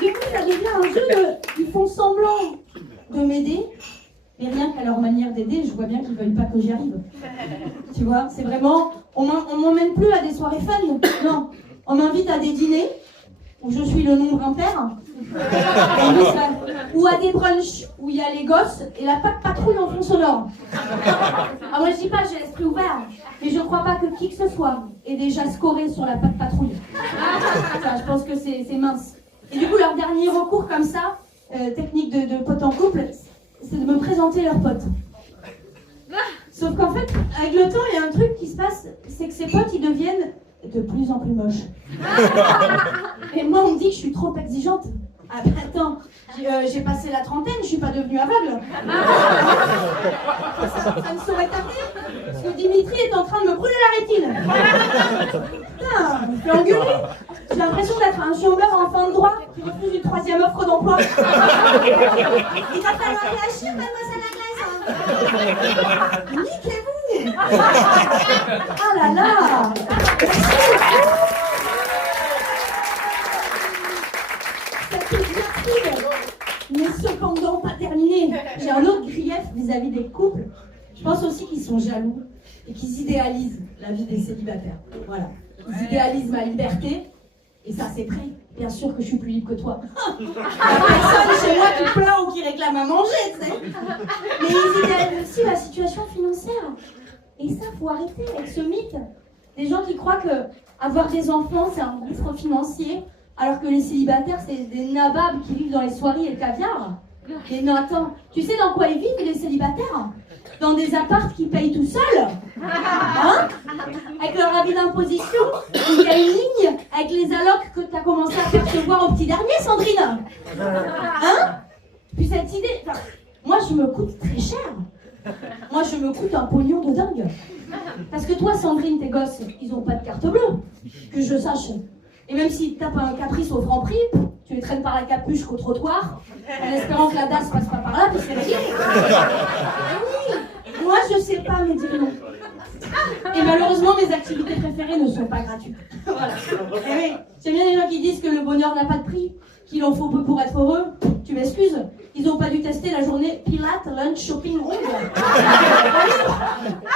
Du coup, ça devient un jeu de... Ils font semblant de m'aider, mais rien qu'à leur manière d'aider, je vois bien qu'ils veulent pas que j'y arrive. Tu vois, c'est vraiment... On m'emmène plus à des soirées fun, non. On m'invite à des dîners, où je suis le nombre impair, ou à des brunchs, où il y a les gosses et la patrouille en fond sonore. Ah, moi je dis pas, j'ai l'esprit ouvert, mais je crois pas que qui que ce soit ait déjà scoré sur la patrouille. Enfin, je pense que c'est mince. Et du coup, leur dernier recours comme ça, technique de pote en couple, c'est de me présenter leurs potes. Sauf qu'en fait, avec le temps, il y a un truc qui se passe, c'est que ces potes, ils deviennent de plus en plus moches. Et moi, on me dit que je suis trop exigeante. Ah ben attends, j'ai passé la trentaine, je suis pas devenue aveugle. Ça ne saurait tarder, parce que Dimitri est en train de me brûler la rétine. Putain, je me fais engueuler. J'ai l'impression d'être un chômeur en fin de droit qui refuse une troisième offre d'emploi. Il va falloir réagir, mademoiselle Anglaise. Niquez-vous. Ah là là. Mais cependant pas terminé. J'ai un autre grief vis-à-vis des couples. Je pense aussi qu'ils sont jaloux et qu'ils idéalisent la vie des célibataires. Voilà. Ils idéalisent ma liberté. Et ça, c'est vrai. Bien sûr que je suis plus libre que toi. Il n'y a personne chez moi qui plaint ou qui réclame à manger, tu sais. Mais ils idéalisent aussi la situation financière. Et ça, faut arrêter avec ce mythe. Des gens qui croient que avoir des enfants, c'est un gouffre financier. Alors que les célibataires, c'est des nababs qui vivent dans les soirées et le caviar. Mais non, attends, tu sais dans quoi ils vivent, les célibataires? Dans des apparts qu'ils payent tout seuls. Hein? Avec leur avis d'imposition, il y a une ligne avec les allocs que tu as commencé à percevoir au petit dernier, Sandrine. Hein? Puis cette idée, enfin, moi je me coûte très cher. Moi je me coûte un pognon de dingue. Parce que toi, Sandrine, tes gosses, ils ont pas de carte bleue, que je sache. Et même s'ils tapent un caprice au franc prix, tu les traînes par la capuche qu'au trottoir, en espérant que la DAS passe pas par là, puis c'est réglé. Oui, moi je sais pas me dire non. Et malheureusement, mes activités préférées ne sont pas gratuites. Voilà. Et oui, c'est bien les gens qui disent que le bonheur n'a pas de prix, qu'il en faut peu pour être heureux. Tu m'excuses, ils n'ont pas dû tester la journée Pilates, lunch, shopping, ronde. Je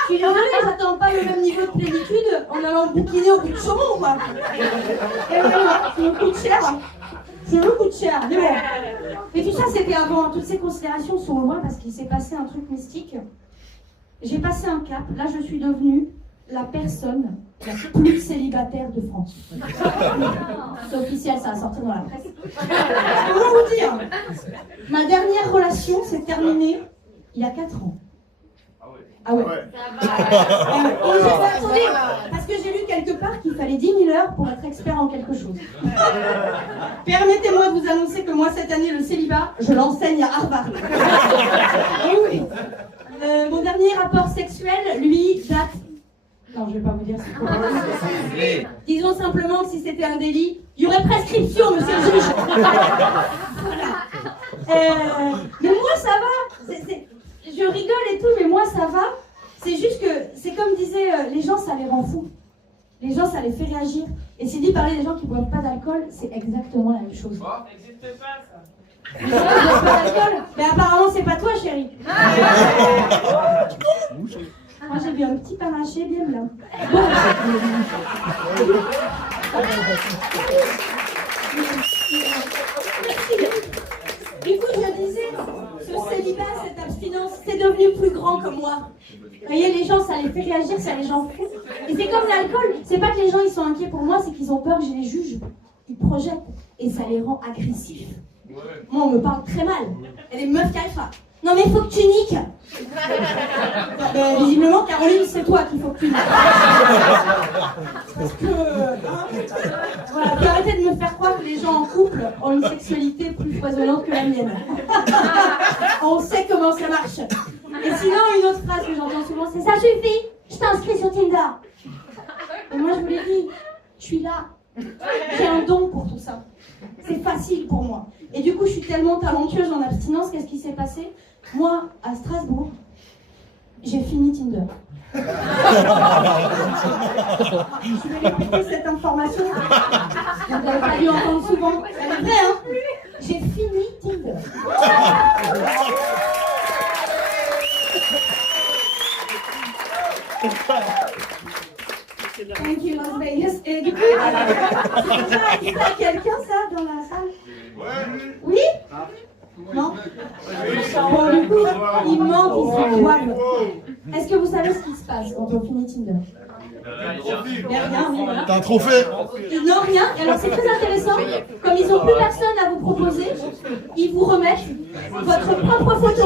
suis désolée, j'attends pas le même niveau de plénitude en allant bouquiner au bout de saumon, quoi. Et oui, ça me coûte cher. Ça me coûte cher, mais bon. Mais tout ça, c'était avant. Toutes ces considérations sont loin parce qu'il s'est passé un truc mystique. J'ai passé un cap. Là, je suis devenue la personne la plus célibataire de France. C'est officiel, ça a sorti dans la presse. Comment vous dire? Ma dernière relation s'est terminée il y a 4 ans. Ah ouais. Et j'ai fait attendez, parce que j'ai lu quelque part qu'il fallait 10 000 heures pour être expert en quelque chose. Permettez-moi de vous annoncer que moi, cette année, le célibat, je l'enseigne à Harvard. Oui. Mon dernier rapport sexuel, lui, date... Non, je vais pas vous dire c'est quoi. Disons simplement que si c'était un délit, il y aurait prescription, monsieur le juge. Mais moi, ça va. Je rigole et tout, mais moi, ça va. C'est juste que, c'est comme disaient les gens, ça les rend fous. Les gens, ça les fait réagir. Et c'est dit parler des gens qui ne boivent pas d'alcool, c'est exactement la même chose. Oh, ça n'existe pas, ça. Ils ne boivent pas d'alcool? Mais apparemment, c'est pas toi, chérie. Moi, j'ai vu un petit panaché bien blanc. Bon. Du coup, je disais, ce célibat, cette abstinence, c'est devenu plus grand que moi. Vous voyez, les gens, ça les fait réagir, ça les gens fous. Et c'est comme l'alcool. C'est pas que les gens, ils sont inquiets pour moi, c'est qu'ils ont peur que je les juge. Ils projettent. Et ça les rend agressifs. Moi, on me parle très mal. Il y a des meufs qui arrivent là. Non mais il faut que tu niques. Visiblement, Caroline, c'est toi qu'il faut que tu niques. Parce que... voilà, puis arrêtez de me faire croire que les gens en couple ont une sexualité plus foisonnante que la mienne. On sait comment ça marche. Et sinon, une autre phrase que j'entends souvent, c'est « Ça suffit, je t'inscris sur Tinder ». Et moi, je vous l'ai dit, je suis là. J'ai un don pour tout ça. C'est facile pour moi. Et du coup, je suis tellement talentueuse en abstinence, qu'est-ce qui s'est passé? Moi, à Strasbourg, j'ai fini Tinder. Je vais répéter cette information. Vous n'avez pas dû entendre souvent. C'est vrai, hein? J'ai fini Tinder. Thank you, Las Vegas. Et du coup, c'est déjà dit à quelqu'un, ça, dans la salle? Oui? Non? Bon, du coup, il manque, ils sont poils. Est-ce que vous savez ce qui se passe quand on finit Tinder? Mais rien, oui, voilà. T'as un trophée? Non, rien. Et alors, c'est très intéressant. Comme ils n'ont plus personne à vous proposer, ils vous remettent votre propre photo.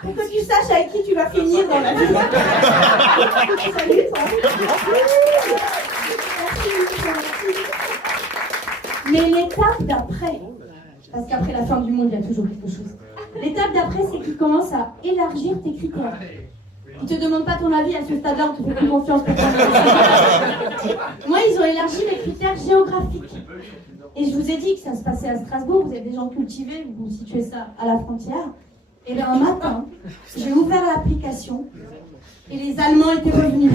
Pour que tu saches avec qui tu vas finir dans la vie. Salut, toi. Mais l'étape d'après, parce qu'après la fin du monde, il y a toujours quelque chose. L'étape d'après, c'est qu'ils commencent à élargir tes critères. Ils ne te demandent pas ton avis à ce stade-là, on te fait plus confiance pour ton avis. Moi, ils ont élargi les critères géographiques. Et je vous ai dit que ça se passait à Strasbourg, vous êtes des gens cultivés, vous situez ça à la frontière. Et bien un matin, j'ai ouvert l'application et les Allemands étaient revenus.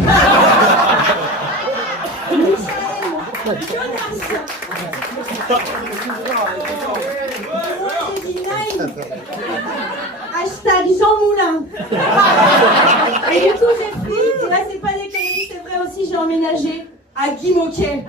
J'ai dit nein. Hashtag Jean Moulin. Et du coup j'ai pris, ouais, c'est pas des conneries, c'est vrai aussi, j'ai emménagé à Guy Moquet.